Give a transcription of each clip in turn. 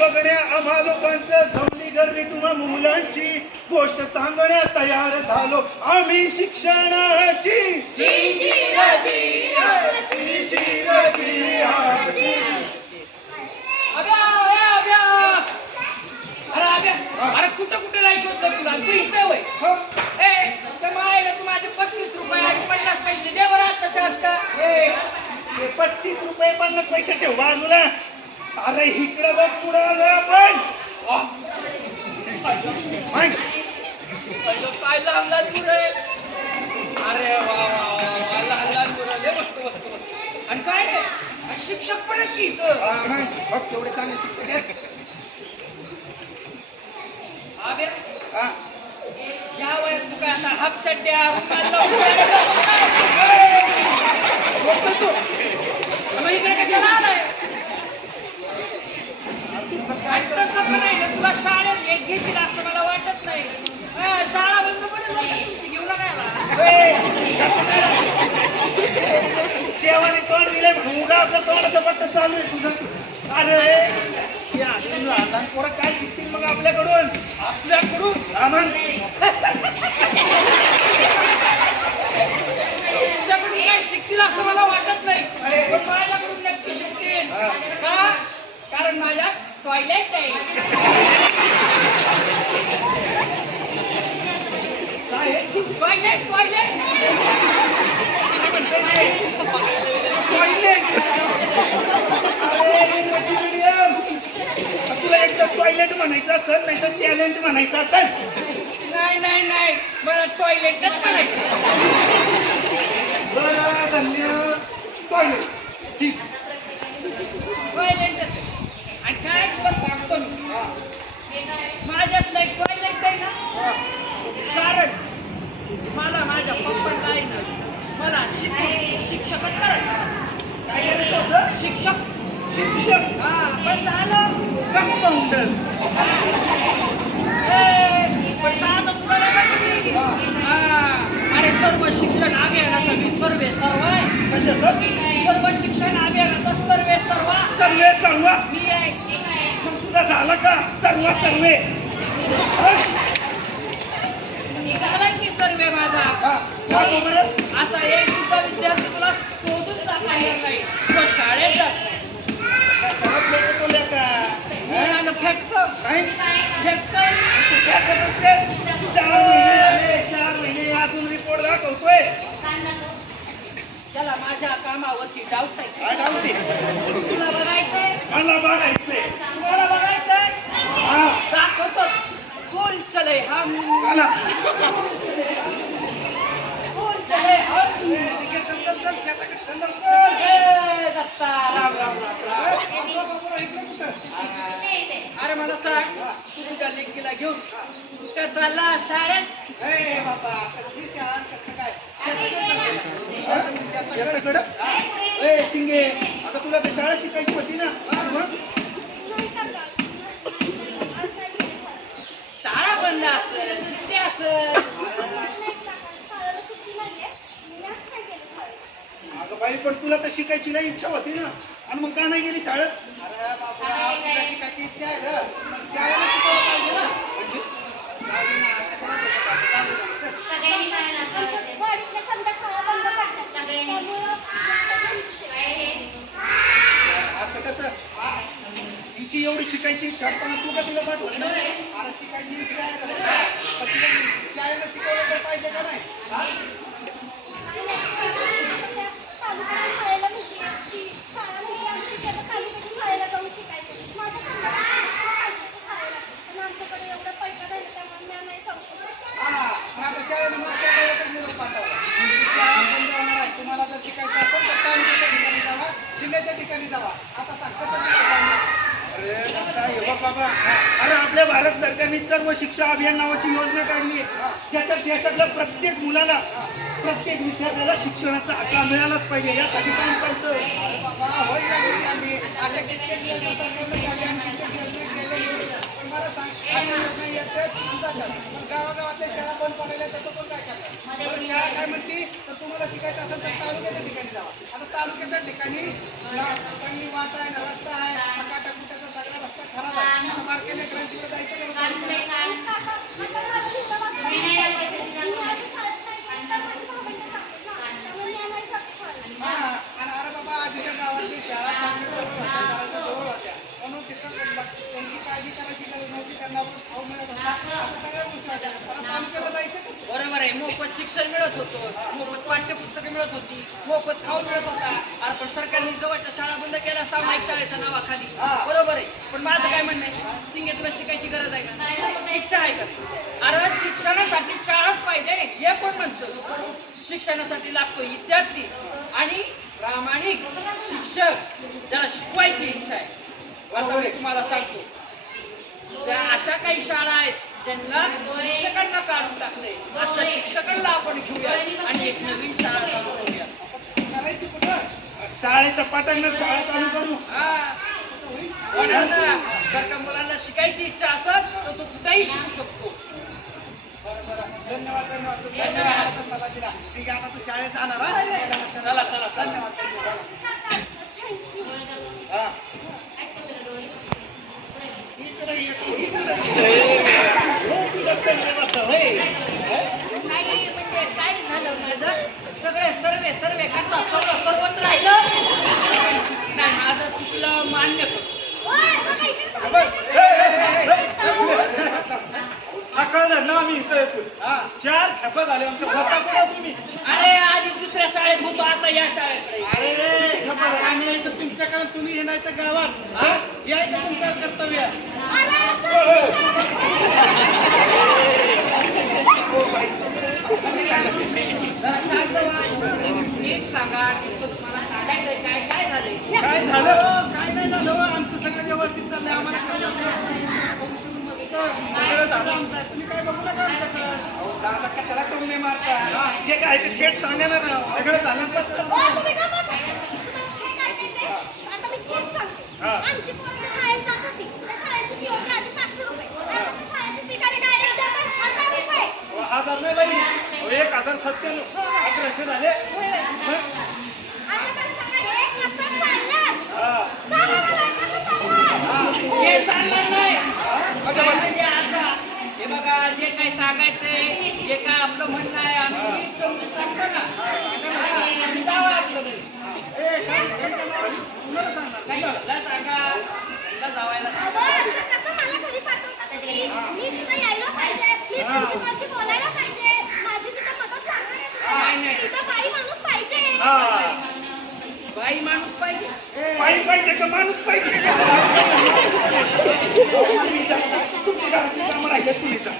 बघण्या आम्हा लोकांचं जमली गर्दी तुम्हा मुलांची. गोष्ट सांगण्या तयार झालो. आम्ही शिक्षणाची. जी, जी, जी, जी. अरे अरे कुठं कुठं नाही शोधलं तुला? तू इथे होय. हा, ए त्या मायला तू माझे पस्तीस रुपये आणि पन्नास पैसे दे बरं आत्ताच्या आत्ता. ए, हे पस्तीस रुपये पन्नास पैसे ठेव बाजूला. अरे इकडं बघ पुढं आलो आपण. काय लहान आहे. अरे वा वा वा वा, लहान लहान मुलं लय मस्त मस्त मस्त. आणि काय आणि शिक्षक पण आहेत की इथं? हा, मग, बघ केवढे चांगले शिक्षक आहेत. हा. या वयात तू काय आता हाफ चड्ड्या रुमाल लावून शाळेत जातो? काय? बघतोय तू? मग इकडे कशाला आलाय? आणि तसं पण नाही ना तुला शाळेत एक घेतील असं मला वाटत नाही अं, शाळा बंद पडेल बरं का तुमची घेऊ नका याला. देवाने तोंड दिलंय मुगा तोंडाचं पट्ट चालू आहे तुझं अरे हे लहान लहान पोरं काय शिकतील मग आपल्याकडून आपल्याकडून तुझ्याकडून काय शिकतील असं मला वाटत नाही. पण माझ्याकडून नक्की शिकतील हा. का कारण माझ्यात टॉयलेट आहे? Toilet toilet. तुला टॉयलेट म्हणायचं असेल नाही तर टॅलेंट म्हणायचं असेल. नाही नाही नाही. मला टॉयलेटच म्हणायचं. बरं धन्य. टॉयलेट ठीक टॉयलेटच आणि काय तुला सांगतो मी माझ्यातलं एक टॉयलेट आहे ना कारण मला माझ्या पप्पांना आहे ना मला शिकून शिक्षकच करायचं काय होतं? शिक्षक शिक्षक हा पण झालं कंपाऊंडर ए, पण साधं सुद्धा नाही पाहिजे अरे सर्व शिक्षण अभियानाचा मी सर्वे सर्व आहे कशाचं सर्व शिक्षण अभियानाचा सर्वे सर्व सर्वे सर्व मी आहे मग तुझा झाला का सर्व सर्वे निघाला की सर्वे माझा. हा असा एक सुद्धा विद्यार्थी तुला शोधून जाता येत नाही. तो शाळेत जात नाही. फेकतो? चार महिने अजून रिपोर्ट दाखवतोय. त्याला माझ्या कामावरती डाऊट आहे. डावते तुला बघायचंय? मला बघायचंय. तुम्हाला बघायचंय? हा. दाखवतोच. चले हम। चला। स्कूल चले हम? ठीक आहे, चल, चल, चल, शेताकडे चल, चल. ए, दत्ता राम राम राम राम। ए, बाबा, बाबा, इकडे कुठं? अरे मला सांग तू तुझ्या लेकीला घेऊन कुठं चालला शाळेत? ए, बाबा, कसली शाळा, कसलं काय? शेताकडं? ए, चिंगे आता तुला शाळा शिकायची होती ना? मग? बंद असेल सुट्टी असेल अगं बाई पण तुला तर शिकायची नाही इच्छा होती ना आणि मग का नाही गेली शाळेत अरे बाबा तुला शिकायची इच्छा आहे ना पण शाळेला शिकवलं पाहिजे ना? जाऊ दे ना, कशाला पैसे टाकायचे? जाऊ दे ना, चल. असं कसं आ, तिची एवढी शिकायची इच्छा असताना तू का तिला पाठवत नाही अरे शिकायची इच्छा आहे ना पण तिला शाळेला शिकवलं तर पाहिजे का नाही हा? हा, पण आता शाळेनं मागच्या वेळेतच निरोप पाठवला. म्हणजे ती शाळा बंद होणार आहे. तुम्हाला जर शिकायचं असेल तर तालुक्याच्या ठिकाणी जावा जिल्ह्याच्या ठिकाणी जावा आता सांग कसं शिकायचं? अरे आता हे बघ बाबा अरे आपल्या भारत सरकारने सर्व शिक्षा अभियान योजना काढली आहे. ज्याच्यात देशातल्या प्रत्येक मुलाला प्रत्येक विद्यार्थ्याला शिक्षणाचा हक्का मिळालाच पाहिजे. यासाठी काम चालतं? बाबा होय का गोष्टी आम्ही? अशा कित्येक योजना सरकारनं काढल्या आणि पण मला सांग, पण गावागावातल्या बंद पडेल त्याचं पण काय करणार शाळा काय म्हणते तर तुम्हाला शिकायचं असेल तर तालुक्याच्या ठिकाणी जावा. आता तालुक्याच्या ठिकाणी चांगली वाट आहे ना रस्ता आहे बरोबर आहे. मोफत शिक्षण मिळत होतं. मोफत पाठ्यपुस्तके मिळत होती. मोफत खाऊ मिळत होता. पण सरकारने जवळच्या शाळा बंद केल्या सामायिक शाळेच्या नावाखाली. बरोबर आहे. पण माझं काय म्हणणं आहे? चिंगे तुला शिकायची गरज आहे का? इच्छा आहे का? अरे शिक्षणासाठी शाळाच पाहिजे हे कोण म्हणतं? शिक्षणासाठी लागतो विद्यार्थी. आणि प्रामाणिक शिक्षक ज्याला शिकवायची इच्छा आहे. आता मी तुम्हाला सांगतो. त्या अशा काही शाळा आहेत त्यांना शिक्षकांना काढून टाकले अशा शिक्षकांना आपण घेऊया आणि एक नवीन शाळा चालू करूया. शाळेच्या पाठांना शाळा चालू करू. हा. मुलांना जर का मुलांना शिकायची इच्छा असेल तर तो कुठेही शिकू शकतो बरं बरं धन्यवाद धन्यवाद ठीक आहे आता तू शाळेत जाणार हा? चला चला. धन्यवाद धन्यवाद हा. नाही म्हणजे काय झालं माझं सगळे सर्वे सर्वे करता सर्व सर्वच राहिलं. नाही माझं चुकलं मान्य सकाळ आम्ही इथं येतो चार आमच्या तुम्ही. अरे आधी दुसऱ्या शाळेत होतो आता या शाळेत. अरे आम्ही नाही तर तुमच्याकडे तुम्ही हे नाही तर गावात? यायचं तुमचं कर्तव्य जरा शांत नीट सांगा नेमकं तुम्हाला सांगायचंय काय काय झालंय काय झालं? काय नाही झालं हो. आमचं सगळं व्यवस्थित चाललंय आम्हाला सगळं झालं आमचं. तुम्ही काय बघू नका आमच्याकडं. दादा कशाला टोमणे मारता? जे काय ते थेट सांगा ना राव. सगळं झालं. पण आमची पोरं शाळेत जात होती त्या शाळेची फी होती आधी पाचशे रुपये आता त्या शाळेची फी झाली डायरेक्ट डबल हजार नाही बाई. एक हजार सत्त्याण्णव अकराशे झाले. हं? बघा जे काही सांगायचंय जे काय आपलं म्हणणं आहे आम्ही नीट समजून सांगतो ना. जावा आपलं घरी. काय- काय? नाही सांगा. जावायला सांगा अहो, असं कसं मला घरी पाठवतात तुम्ही? मी तिथं यायला पाहिजे मी प्रिन्सिपलशी बोलायला पाहिजे माझी तिथं मदत लागणार नाही, आहे नाही. तुला. तिथं बाई माणूस पाहिजे हा. बाई माणूस पाहिजे बाई पाहिजे का माणूस पाहिजे तुम्ही जा. तुमची घरातली कामं राहिल्यात तुम्ही जा.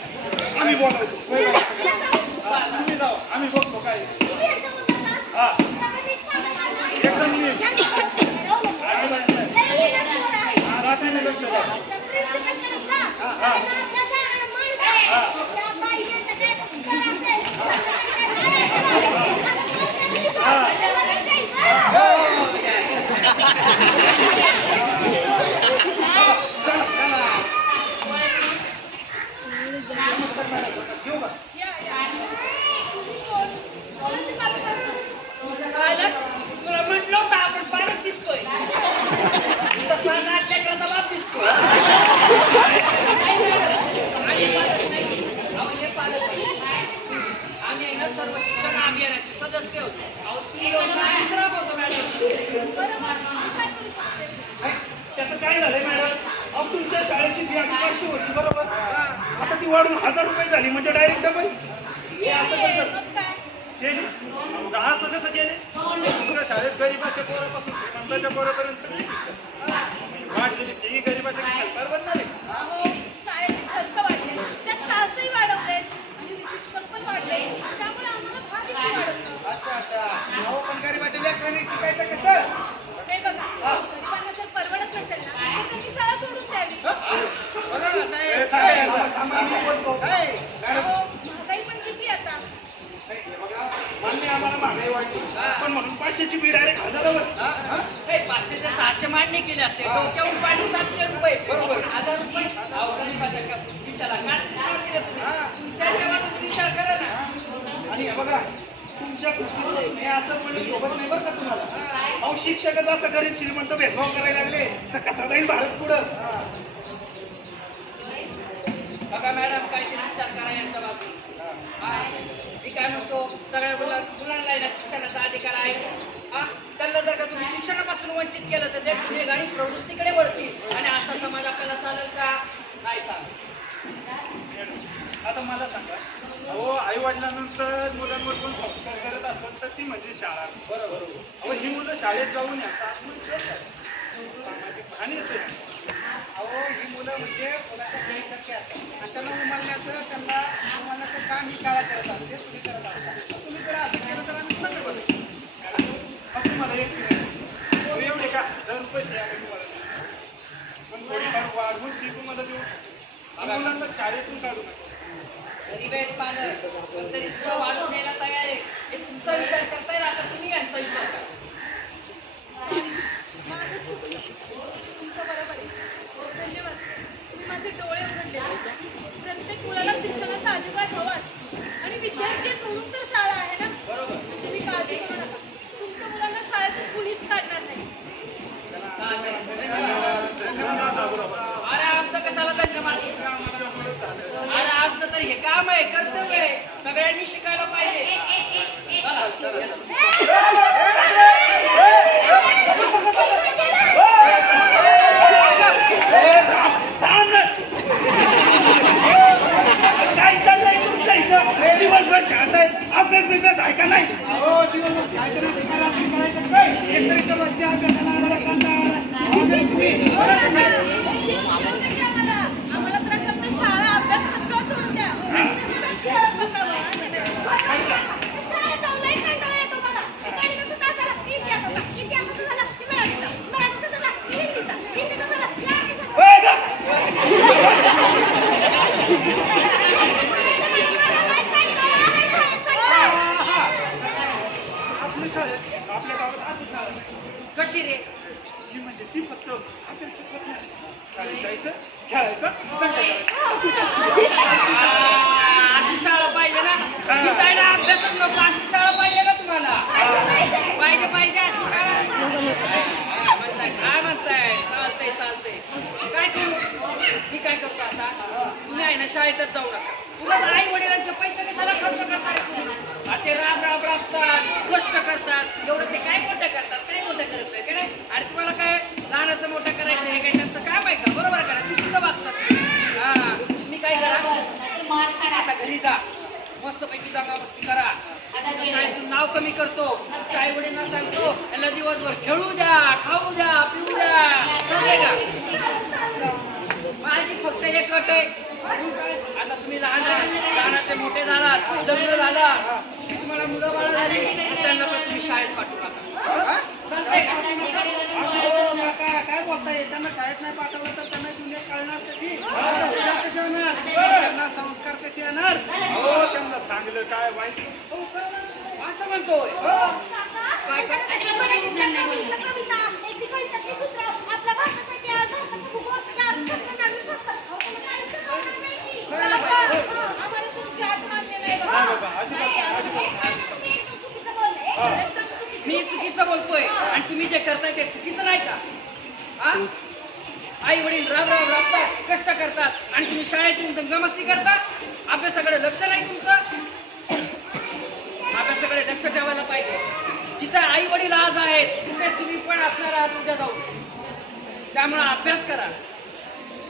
आम्ही बोलावतो. हा, तुम्ही जाऊ आम्ही बघतो काय. हा. एकदम नीट. यांनी कोण शिकवलं? राहू नका. अजिबात नाही. लई नीट पोरं आहे. हा, रात्रीने लक्ष द्या त्या प्रिन्सिपलकडे जा. त्यांना आपल्या दाराला मान द्या. त्या बाईचं काय उत्तर असेल, सगळं काय नाही ऐकलं. मला कॉल करा तिथं. मला लगेच जायचं. हो, या, या. पाहिलं? तुला म्हटलं होतं आपण पाण्यात दिसतोय तसा नाट लेकराचा बाप दिसतोय नाही मॅडम, आम्ही पालक नाही. अहो, हे पालक आहे. आम्ही आहे ना सर्व शिक्षण अभियानाचे सदस्य होतो ती योजना आम्हीच मॅडम त्याचं काय झालंय मॅडम अहो तुमच्या शाळेची फी आधी पाचशे होती बरोबर? आता ती वाढून हजार रुपये झाली म्हणजे डायरेक्ट डबल हे असं कसं? केली असं कसं केले तुमच्या शाळेत गरीबाच्या पोरापासून श्रीमंताच्या पोरापर्यंत सगळी वाढ दिली ती गरीबाच्या खिशात बरोबर नाही पण हे हे. हे म्हणून पाचशेची फी डायरेक्ट हजारावर. हा? हे? पाचशेचे सहाशे मांडणी केले असते. डोक्याहून पाणी सातशे रुपये. बरोबर. हजार रुपये. तुम्ही. त्याच्या बाजूने विचार करा. बघा तुमच्या कृतीतून हे असं म्हणणं शोभत नाही बरं का तुम्हाला. अहो शिक्षकच असं गरीब श्रीमंत भेदभाव करायला लागले तर कसा जाईल भारत पुढं? बघा मॅडम काहीतरी विचार करा यांच्या हा. मी काय म्हणतो सगळ्या मुला मुलांना शिक्षणाचा अधिकार आहे. हा? त्यांना जर का तुम्ही शिक्षणापासून वंचित केलं तर ते तुझे गाडी प्रवृत्तीकडे वळतील. आणि असा समाज आपल्याला चालेल का? नाही चालेल. आता मला सांगा अहो आई वडिलांनंतर मुलांवर पण संस्कार करत असत तर ती म्हणजे शाळा. बरोबर अहो ही मुलं शाळेत जाऊन याचा आत्मविश्वास आहे. सामाजिक भान येते अहो ही मुलं म्हणजे मुलाच्या असतात. आणि त्यांना उमलण्याचं त्यांना उमलण्याचं काम ही शाळा करत असते. तुम्ही करत असता. तुम्ही जर असं केलं तर आम्ही सगळं बघू मग तुम्हाला एक एवढे का? हजार रुपये द्या आम्ही तुम्हाला. देऊ. पण थोडीफार वाढवून ती तुम्हाला देऊ आणि मुलांना शाळेतून काढू नका. आहेत पालक पण तरी सुद्धा वाढून द्यायला तयार आहे. हे तुमचा विचार करताय ना आता तुम्ही यांचा विचार करा. माझं डोळे उघडले. प्रत्येक मुलाला शिक्षणाचा अधिकार हवाच. आणि विद्यार्थी म्हणून तर शाळा आहे ना. तुम्ही काळजी करू नका तुमच्या मुलांना शाळेतून कुणीच काढणार नाही अरे आमचं कशाला धन्यवाद अरे आमचं तर हे काम आहे कर्तव्य आहे सगळ्यांनी शिकायला पाहिजे चला. काय चाललंय दिवसभर खेळताय अभ्यास बिभ्यास आहे का नाही अहो दिवस काहीतरी शिकायला शिकायचं काय एकतरी तर रोजच्या अभ्यासाला आम्हाला कंटाळा आला. तुम्ही आम्हाला आम्हाला तर असं वाटतं शाळा अभ्यास सगळं सोडून द्या आणि नुसतं खेळत बसावं. शाळेत जाऊन लई कंटाळा येतो मला. गणिताचा तास आला, इतिहासाचा, इतिहासाचा झाला, मराठीचा, मराठीचा झाला, हिंदीचा, हिंदीचा झाला, या विषयाचा. ओय, गप! मला लई कंटाळा आलाय शाळेत जायचा. आपल्या शाळेत आपल्या गावात असं शाळा आहे. कशी रे? म्हणजे ती फक्त अभ्यास शिकवत नाही शाळेत जायचं खेळायचं दंगा करायचा. आ, अशी शाळा पाहिजे ना. जिथं आहे ना अभ्यासच नको अशी शाळा पाहिजे ना तुम्हाला? पाहिजे पाहिजे अशी शाळा. म्हणताय काय म्हणताय? चालतंय चालतंय. काय करू मी काय करतो आता? तुम्ही आहे ना शाळेतच जाऊ नका. तुला आई वडिलांचे पैसे कशाला खर्च करताय तुम्ही? ते राब राब राबतात कष्ट करतात. एवढं ते काय मोठं करतात? काय मोठं करत नाही काय नाही? अरे तुम्हाला काय लहानाचं मोठं करायचं हे काय? त्यांचं काम आहे का? बरोबर करा चुकीचं वागतात हा तुम्ही काय करा? आता घरी जा. मस्तपैकी जागा मस्ती करा. शाळेत शाळेचं नाव कमी करतो. आई वडिलांना सांगतो याला दिवसभर खेळू द्या खाऊ द्या पिऊ द्या. माझी फक्त एक अट आहे. आता तुम्ही लहान लहानाचे मोठे झालात लग्न झाला की तुम्हाला मुलं बाळ झाली तर त्यांना पण तुम्ही शाळेत पाठवू नका. चालतंय का? काय बोलताय त्यांना शाळेत नाही पाठवलं तर त्यांना दुनिया कळणार कशी संस्कार कशी त्यांना संस्कार कसे येणार? हो त्यांना चांगलं काय वाईट म्हणतोय मी चुकीचं बोलतोय आणि तुम्ही जे करताय ते चुकीचं नाही का? आई वडील राब राब राबतात कष्ट करतात आणि तुम्ही शाळेतून दंगामस्ती करता? अभ्यासाकडे लक्ष नाही तुमचं? अभ्यासाकडे लक्ष ठेवायला पाहिजे. जिथं आई वडील आज आहेत तिथेच तुम्ही पण असणार आहात उद्या जाऊ त्यामुळे अभ्यास करा.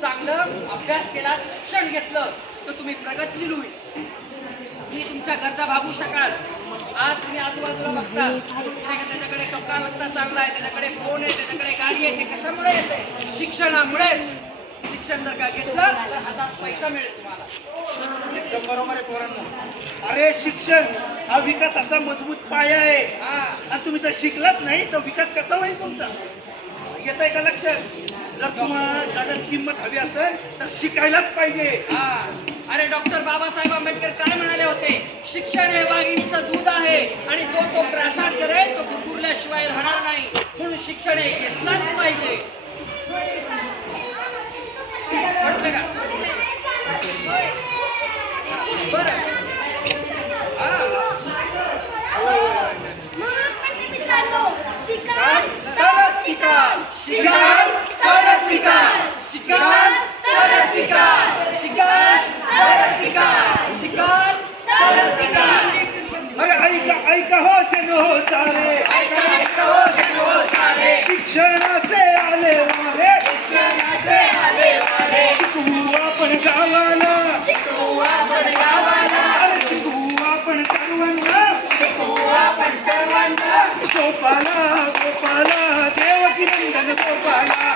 चांगलं अभ्यास केला शिक्षण घेतलं तर तुम्ही प्रगतशील होईल. तुम्ही तुमच्या गरजा भागू शकाल. आज तुम्ही आजूबाजूला बघता. त्याच्याकडे कपडा लगता चांगला आहे त्याच्याकडे फोन आहे त्याच्याकडे गाडी आहे ते कशामुळे येते? शिक्षणामुळे शिक्षण जर का घेतलं तर हातात पैसा मिळेल तुम्हाला. एकदम बरोबर आहे पोरांनो. अरे शिक्षण हा विकासाचा मजबूत पाया आहे. हा. आणि तुम्ही जर शिकलाच नाही तर विकास कसा होईल तुमचा? येत आहे का लक्षात जर तुम्हाला जगात किंमत हवी असेल तर शिकायलाच पाहिजे. हा. अरे डॉक्टर बाबासाहेब आंबेडकर काय म्हणाले होते? शिक्षण हे वाघिणीचं दूध आहे आणि जो तो प्राशात करेल तो कुरकुरल्याशिवाय राहणार नाही. म्हणून शिक्षण हे घेतलंच पाहिजे. अरे ऐका ऐका हो चलो हो सारे. ऐका ऐका हो. आपण